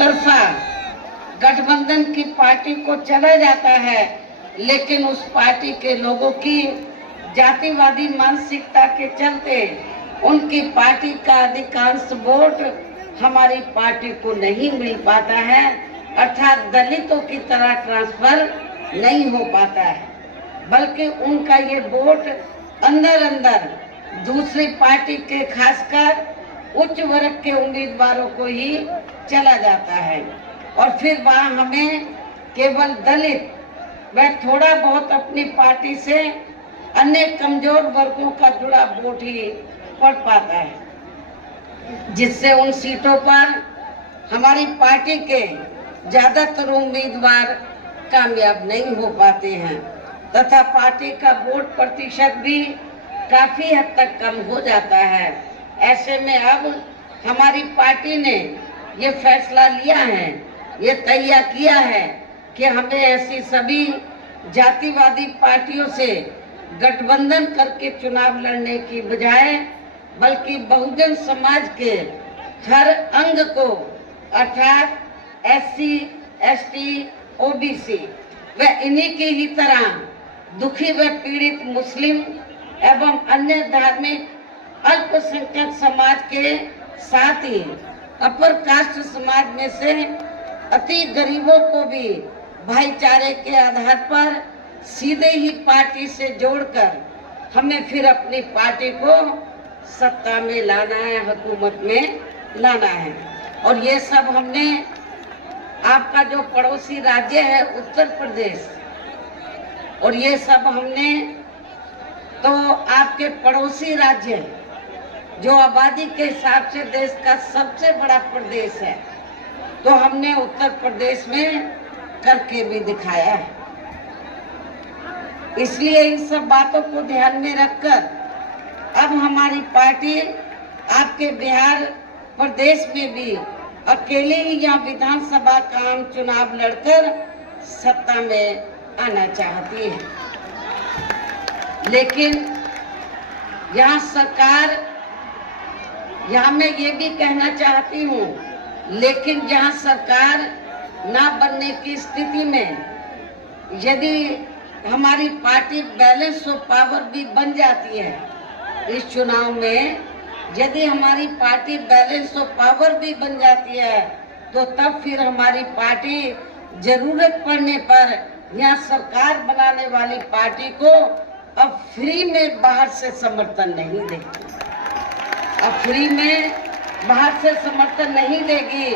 तरफा गठबंधन की पार्टी को चला जाता है, लेकिन उस पार्टी के लोगों की जातिवादी मानसिकता के चलते उनकी पार्टी का अधिकांश वोट हमारी पार्टी को नहीं मिल पाता है, अर्थात दलितों की तरह ट्रांसफर नहीं हो पाता है, बल्कि उनका ये वोट अंदर अंदर दूसरी पार्टी के खासकर उच्च वर्ग के उम्मीदवारों को ही चला जाता है और फिर वहाँ हमें केवल दलित व थोड़ा बहुत अपनी पार्टी से अन्य कमजोर वर्गों का जुड़ा वोट ही पड़ पाता है, जिससे उन सीटों पर हमारी पार्टी के ज्यादातर उम्मीदवार कामयाब नहीं हो पाते हैं तथा पार्टी का वोट प्रतिशत भी काफी हद तक कम हो जाता है। ऐसे में अब हमारी पार्टी ने ये फैसला लिया है, ये तय किया है कि हमें ऐसी सभी जातिवादी पार्टियों से गठबंधन करके चुनाव लड़ने की बजाय बल्कि बहुजन समाज के हर अंग को अर्थात SC, ST, OBC व इन्हीं की ही तरह दुखी व पीड़ित मुस्लिम एवं अन्य धार्मिक अल्पसंख्यक समाज के साथ ही अपर कास्ट समाज में से अति गरीबों को भी भाईचारे के आधार पर सीधे ही पार्टी से जोड़कर हमें फिर अपनी पार्टी को सत्ता में लाना है, हुकूमत में लाना है। और ये सब हमने आपका जो पड़ोसी राज्य है उत्तर प्रदेश, और ये सब हमने तो आपके पड़ोसी राज्य जो आबादी के हिसाब से देश का सबसे बड़ा प्रदेश है, तो हमने उत्तर प्रदेश में करके भी दिखाया है। इसलिए इन सब बातों को ध्यान में रखकर अब हमारी पार्टी आपके बिहार प्रदेश में भी अकेले ही यहाँ विधानसभा का आम चुनाव लड़कर सत्ता में आना चाहती है, लेकिन यहाँ सरकार, यहाँ मैं ये भी कहना चाहती हूँ, लेकिन यहाँ सरकार ना बनने की स्थिति में यदि हमारी पार्टी बैलेंस ऑफ पावर भी बन जाती है इस चुनाव में, यदि हमारी पार्टी बैलेंस ऑफ पावर भी बन जाती है तो तब फिर हमारी पार्टी जरूरत पड़ने पर यहाँ सरकार बनाने वाली पार्टी को अब फ्री में बाहर से समर्थन नहीं देगी, अब फ्री में बाहर से समर्थन नहीं देगी।